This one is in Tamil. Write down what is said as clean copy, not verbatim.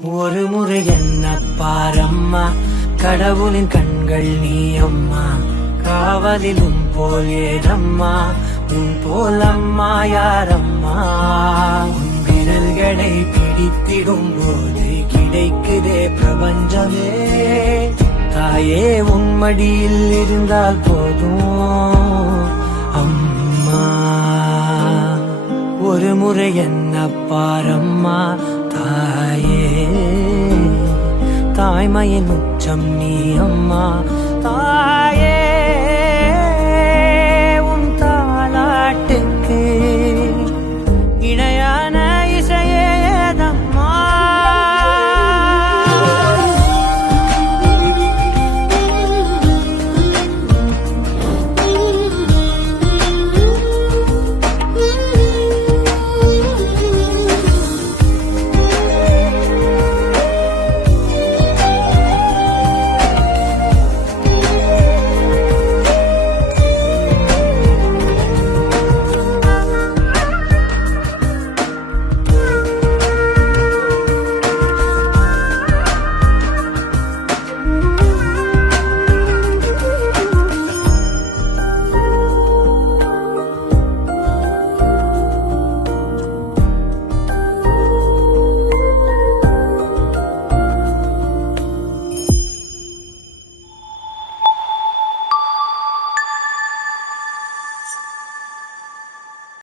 ஒரு முறை என்ன பாரம்மா, கடவுளின் கண்கள் நீ அம்மா. காவலில் உன் போல் ஏதம்மா, உன் போல் அம்மா யாரம்மா. உன் விரல்களை பிடித்திடும் போது கிடைக்குதே பிரபஞ்சமே. தாயே உன் மடியில் இருந்தால் போதும் அம்மா. ஒரு முறை என்ன பாரம்மா தாயே, தாய்மையின் உச்சம் நீ அம்மா.